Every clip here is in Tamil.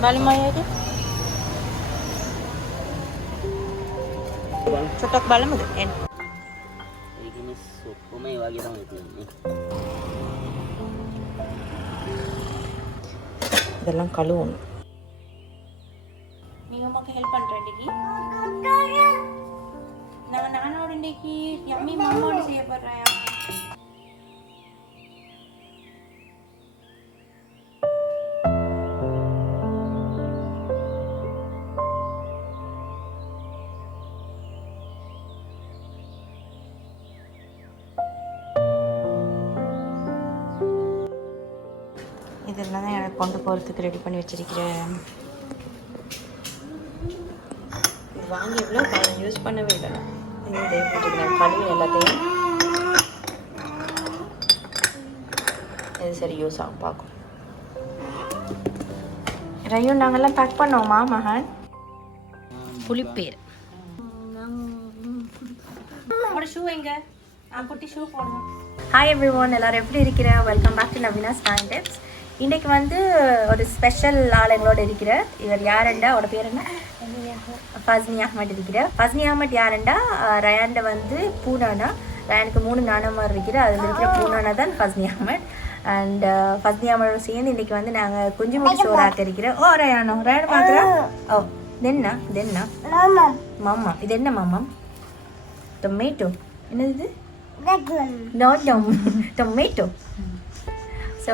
Balik mo yun. Chotok bala mo din. Ini sup may wagi lang ito ni. இதெல்லாம் கழுவணும். நீங்க அம்மாக்கு ஹெல்ப் பண்றீங்க. நானோட இன்னைக்கு யம்மி மாமாவோட செய்ய போறேன். இதெல்லாம் தான் எனக்கு கொண்டு போகிறதுக்கு ரெடி பண்ணி வச்சிருக்கிறேன். வாங்கி எவ்வளோ யூஸ் பண்ணவே இல்லை. இதே போட்டுக்கிறேன் கழுவி எல்லாத்தையும். இது சரி யூஸ் ஆகும் பார்க்கும். ரயும் நாங்கள்லாம் பேக் பண்ணோமா மகன்? புளிப்பேர். உங்களோட ஷூ எங்க? குட்டி ஷூ போடணும். ஹாய் எவ்ரி ஒன், எல்லோரும் எப்படி இருக்கிறேன்? Welcome back to Naveena's tips. இன்றைக்கி வந்து ஒரு ஸ்பெஷல் ஆள் எங்களோட இருக்கிற. இவர் யாருண்டா, அவரோட பேர் என்ன? ஃபஸ்னி அஹ்மட் இருக்கிற. ஃபஸ்னி அஹ்மட் யாருண்டா, ரயாண்ட வந்து பூனானா. ரயானுக்கு 3 நானமார் இருக்கிற. அதில் இருக்கிற பூனானா தான் ஃபஸ்னி அஹ்மட். அண்ட் ஃபஸ்னி அஹ்மடோட சேர்ந்து இன்றைக்கி வந்து நாங்கள் குஞ்சு முட்டி சோறாக்க இருக்கிறோம். ஓ ரயானோ, ரயான் பார்க்குறோம். ஓ தென்னா தென்னா மாமா. இது என்ன மாமா? டொமேட்டோ. என்னது இது? No tomato. ஸோ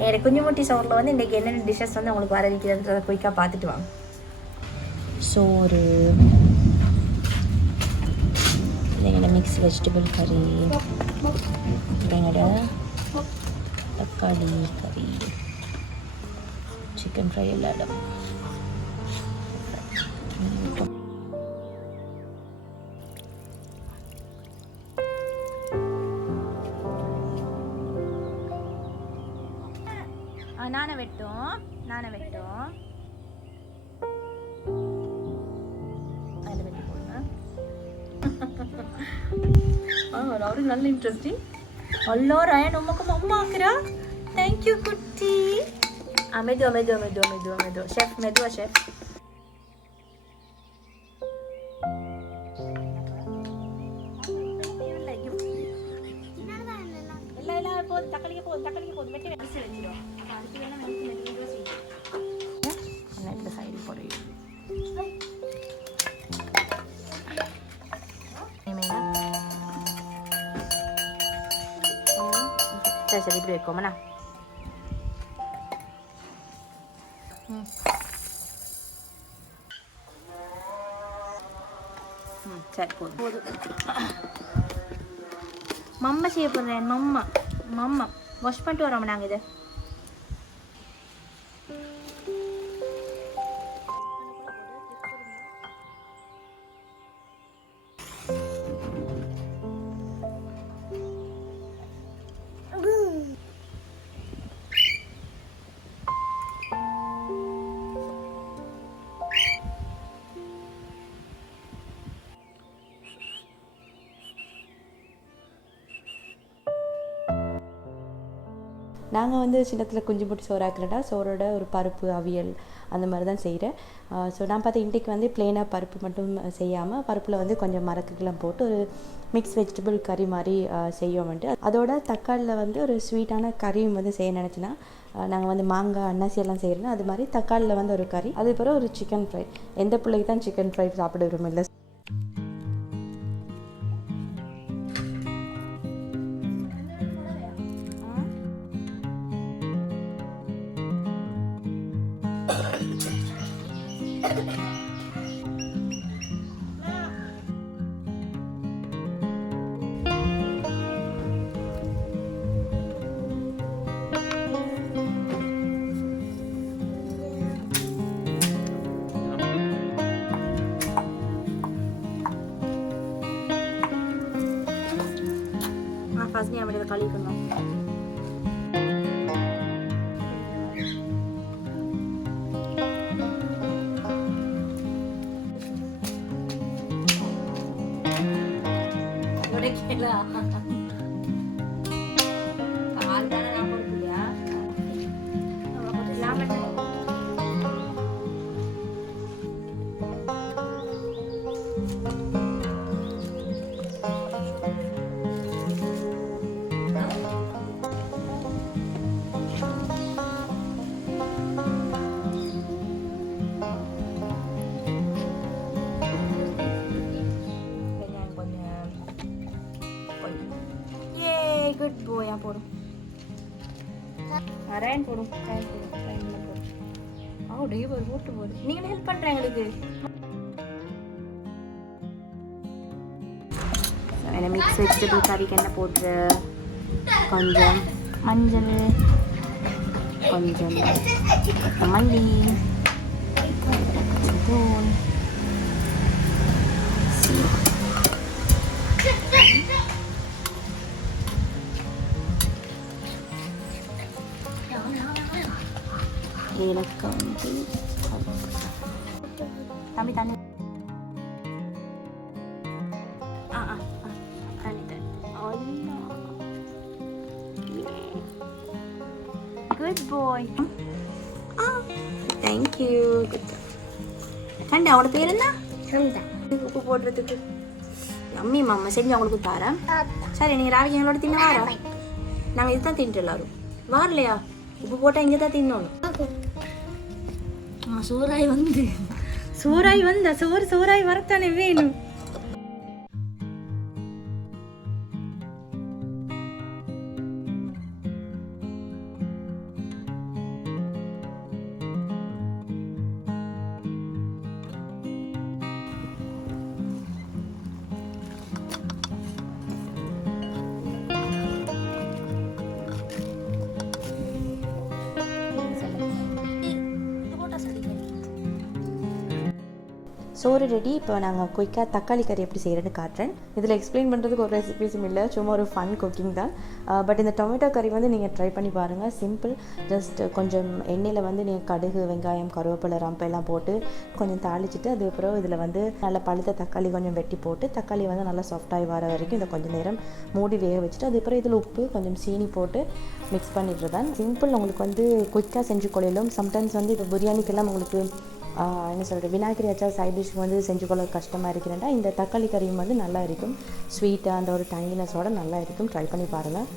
என்னோடய குஞ்சு முட்டி சோறில் வந்து இன்றைக்கி என்னென்ன டிஷ்ஷஸ் வந்து உங்களுக்கு வர இருக்கிறது குயிக்காக பார்த்துட்டு வாங்க. சோறு, எங்களோட மிக்ஸ் வெஜிடபிள் கறி, எங்களோட தக்காளி கறி, சிக்கன் ஃப்ரை எல்லா இடம். நானை வெட்டும் அதில் வெட்டி போடுங்க. அவருக்கு நல்ல இன்ட்ரெஸ்டிங். அல்லோ ரயன் உமக்கு அம்மா ஆக்குறா. தேங்க்யூ குட்டி. மெதுவா மெதுவா மெதுவா மெதுவா மெதுவா ஷெஃப், மெதுவா ஷெஃப். எல்லாம் போதும், தக்காளிக்கு போதும், தக்காளிக்கு போதும். வெட்டி விசில் வச்சிடும். அதுக்கு வேணா மெதுவாக செய்யும். இந்த சைடு போடுறீங்க. சரி சரி இப்படி வைக்கோமண்ணா. சரி போதும் போதும். மம்மா செய்ய போடுறேன். மம்மா மம்மா வாஷ் பண்ணிட்டு வரோம் நாங்கள் இதை. நாங்கள் வந்து சின்னத்தில் குஞ்சு போட்டு சோறாக்குறேன்டா. சோறோட ஒரு பருப்பு அவியல் அந்த மாதிரி தான் செய்கிறேன். ஸோ நான் பார்த்தா இன்றைக்கு வந்து ப்ளெயினாக பருப்பு மட்டும் செய்யாமல் பருப்பில் வந்து கொஞ்சம் மரக்குக்கெல்லாம் போட்டு ஒரு மிக்ஸ் வெஜிடபிள் கறி மாதிரி செய்வோம்ட்டு. அதோட தக்காளியில் வந்து ஒரு ஸ்வீட்டான கறியும் வந்து செய்ய நினச்சின்னா நாங்கள் வந்து மாங்காய் அன்னாசி எல்லாம் செய்கிறோன்னா அது மாதிரி தக்காளியில் வந்து ஒரு கறி, அது பிறகு ஒரு சிக்கன் ஃப்ரை. எந்த பிள்ளைக்கு தான் சிக்கன் ஃப்ரை சாப்பிட விரும்பும் இல்லை. ஃபஸ்ட் நீ அப்படி கழிக்கணும். கால் தானே நான் கொடுக்கலையா? குட் போயா போடும் ரயன் போடும் ரயன் போடும் ஓ டேய் போட்டு போடு நீங்க ஹெல்ப் பண்றேன் எங்களுக்கு என்ன மிக்ஸ் வெஜிடபிள் கறிக்கு என்ன போட்டு கொஞ்சம் மஞ்சள் கொஞ்சம் மல்லி தூள் ஏலக்காய் வந்து தம்பி தண்ணி குட் பாய் தேங்க்யூ கண்டு அவளோட பேர் என்ன உப்பு போடுறதுக்கு அம்மி மாமா செஞ்சு அவங்களுக்கு தாரேன் சரி நீங்கள் ராவிக்கு எங்களோட தின்ன வாரா நாங்கள் இதுதான் தின்ட்டு எல்லாரும் வரலையா உப்பு போட்டால் இங்கே தான் தின்னோணும் சோறாய் வந்தா சோறாய் வரத்தானே வேணும் சோறு ரெடி. இப்போ நாங்கள் குயிக்காக தக்காளி கறி எப்படி செய்கிறேன்னு காட்டுறேன். இதில் எக்ஸ்பிளைன் பண்ணுறதுக்கு ஒரு ரெசிபிஸும் இல்லை, சும்மா ஒரு ஃபன் குக்கிங் தான். பட் இந்த டொமேட்டோ கறி வந்து நீங்கள் ட்ரை பண்ணி பாருங்கள். சிம்பிள். ஜஸ்ட் கொஞ்சம் எண்ணெயில் வந்து நீங்கள் கடுகு, வெங்காயம், கருவேப்பிலை, ரம்பெல்லாம் போட்டு கொஞ்சம் தாளிச்சிட்டு அதுக்கப்புறம் இதில் வந்து நல்லா பழுத்த தக்காளி கொஞ்சம் வெட்டி போட்டு தக்காளி வந்து நல்லா சாஃப்டாகி வர வரைக்கும் இதை கொஞ்சம் நேரம் மூடி வேக வச்சுட்டு அதுக்கப்புறம் இதில் உப்பு கொஞ்சம் சீனி போட்டு மிக்ஸ் பண்ணிட்டு தான். சிம்பிள். உங்களுக்கு வந்து குயிக்காக செஞ்சு கொள்ளையிலும். சம்டைம்ஸ் வந்து இப்போ பிரியாணிக்கெல்லாம் உங்களுக்கு என்ன சொல்கிறது, விநாயகரி ஆச்சா சைட் டிஷ்க்கு வந்து செஞ்சு கொள்ள கஷ்டமாக இருக்கிறேன்டா இந்த தக்காளி கறியும் வந்து நல்லா இருக்கும். ஸ்வீட்டாக அந்த ஒரு டங்கினஸோட நல்லா இருக்கும். ட்ரை பண்ணி பாருங்கள்.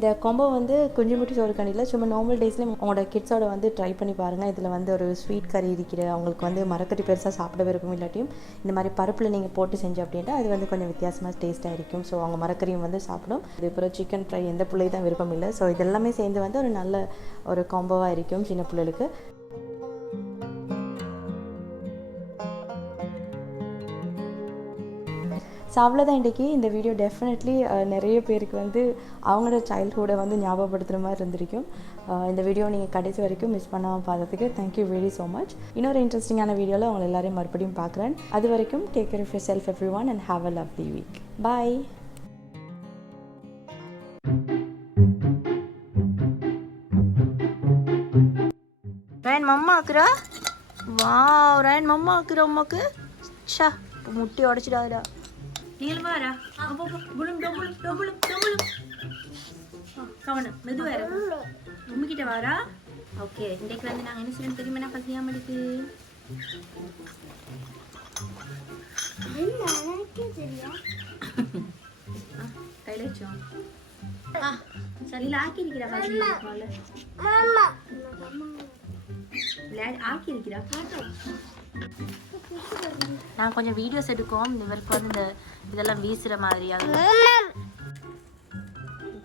இந்த காம்போ வந்து குஞ்சுமுட்டி சோறு கண்டியில் சும்மா நார்மல் டேஸ்லேயும் உங்களோட கிட்ஸோட வந்து ட்ரை பண்ணி பாருங்கள். இதில் வந்து ஒரு ஸ்வீட் கறி இருக்கிற அவங்களுக்கு வந்து மரக்கறி பெருசாக சாப்பிட விருப்பம் இல்லாட்டியும் இந்த மாதிரி பருப்பில் நீங்கள் போட்டு செஞ்சு அப்படின்ட்டு அது வந்து கொஞ்சம் வித்தியாசமாக டேஸ்ட்டாக இருக்கும். ஸோ அவங்க மரக்கறியும் வந்து சாப்பிடும். அதுக்கப்புறம் சிக்கன் ஃப்ரை எந்த பிள்ளைக்கு தான் விருப்பம் இல்லை. ஸோ இதெல்லாமே சேர்ந்து வந்து ஒரு நல்ல ஒரு காம்போவாக இருக்கும் சின்ன பிள்ளைகளுக்கு. ஸோ அவ்வளோதான் இன்றைக்கி இந்த வீடியோ. டெஃபினெட்லி நிறைய பேருக்கு வந்து அவங்களோட சைல்ட்ஹுட்டை வந்து ஞாபகப்படுத்துகிற மாதிரி இருந்திருக்கும். இந்த வீடியோ நீங்கள் கடைசி வரைக்கும் மிஸ் பண்ணாமல் பார்த்ததுக்கு தேங்க்யூ வெரி ஸோ மச். இன்னொரு இன்ட்ரெஸ்டிங்கான வீடியோவில் உங்களை எல்லாரையும் மறுபடியும் பார்க்குறேன். அது வரைக்கும் take care of yourself everyone and have a lovely week. Bye. Ryan மம்மா ஆக்குறா. வாவ் ரயன் மம்மா ஆக்குற அம்மாக்கு. ச்சா முட்டி உடச்சிடாதா. நீள் வாரா. அப்போ புளும் டபுளும் டபுளும் டபுளும். கவனம் மெதுவாக இருக்கு. உம்மிக்கிட்ட வாரா. ஓகே இன்றைக்கு வந்து நாங்கள் என்ன செய்யணும் தெரியுமா? நான் பசியாமல் இருக்கு. கையில் வச்சோம். சரியில் ஆக்கியிருக்கிறா ஆக்கி இருக்கிறா. நான் கொஞ்சம் வீடியோஸ் எடுக்கும் இவருக்கு வந்து இந்த இதெல்லாம் வீசுகிற மாதிரியாக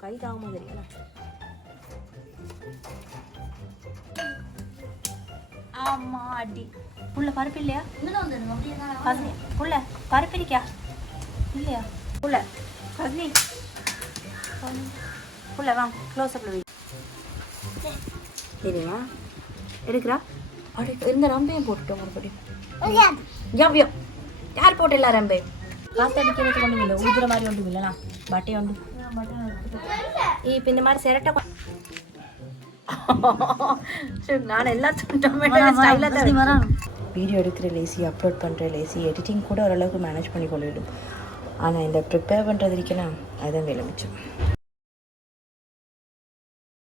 கை தாங்க மாதிரி. ஆமா அடி புள்ள பருப்பு இல்லையா? புள்ள பருப்பு இருக்கியா இல்லையா? புள்ள கஸ்னி புள்ள வாங்க க்ளோஸ் அப்ல வை. சரியா எடுக்கிறா. அப்படி இருந்த ரம்பையும் போட்டுட்டோம் மறுபடியும். யவ்யோ யார் போட்டு எல்லா ரம்பே காசு அடிக்கிறதுக்கு ஒன்றும் இல்லை. ஊதுற மாதிரி ஒன்றும் இல்லைண்ணா பட்டை ஒன்று. இப்போ இந்த மாதிரி சிரட்டை நான் எல்லாத்தையும் வீடியோ எடுக்கிற லேசி, அப்லோட் பண்ணுற லேசி, எடிட்டிங் கூட ஓரளவுக்கு மேனேஜ் பண்ணி கொள்ளிடும். ஆனால் இந்த ப்ரிப்பேர் பண்ணுறது இருக்கேன்னா அதுதான் வேலை மிச்சம்.